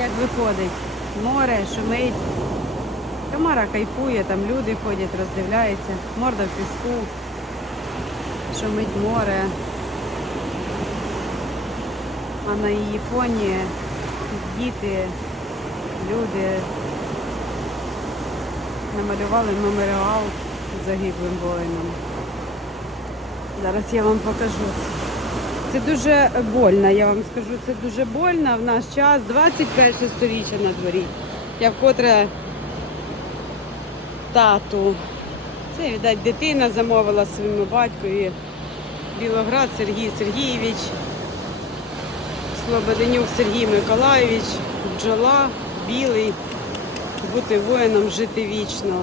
як виходить. Море, шумить. Тамара кайфує, там люди ходять, роздивляються. Морда в піску. Шумить море. А на її фоні діти, люди намалювали меморіал загиблим воїнам. Зараз я вам покажу. Це дуже больно, я вам скажу, це дуже больно в наш час, 21 сторіччя на дворі. Я вкотре тату. Це, видать, дитина замовила своєму батькові Білоград Сергій Сергійович, Слободенюк Сергій Миколайович, бджола, білий, бути воїном, жити вічно.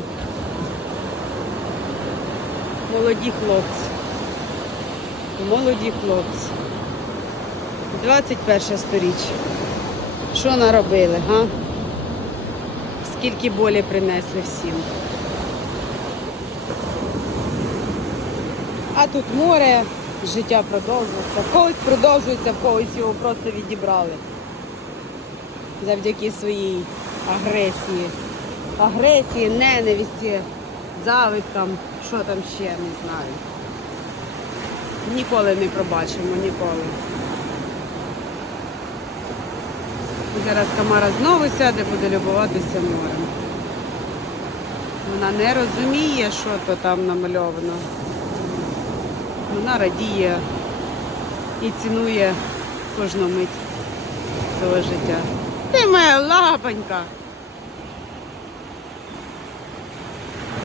Молоді хлопці. Молоді хлопці. 21 сторіччя. Що наробили, га? Скільки болі принесли всім. А тут море, життя продовжується. Когось продовжується, когось його просто відібрали. Завдяки своїй агресії. Агресії, ненависті, завидкам, що там ще, не знаю. Ніколи не пробачимо, ніколи. Зараз Тамара знову сяде, буде любуватися морем. Вона не розуміє, що то там намальовано. Вона радіє і цінує кожну мить свого життя. Ти моя лапонька!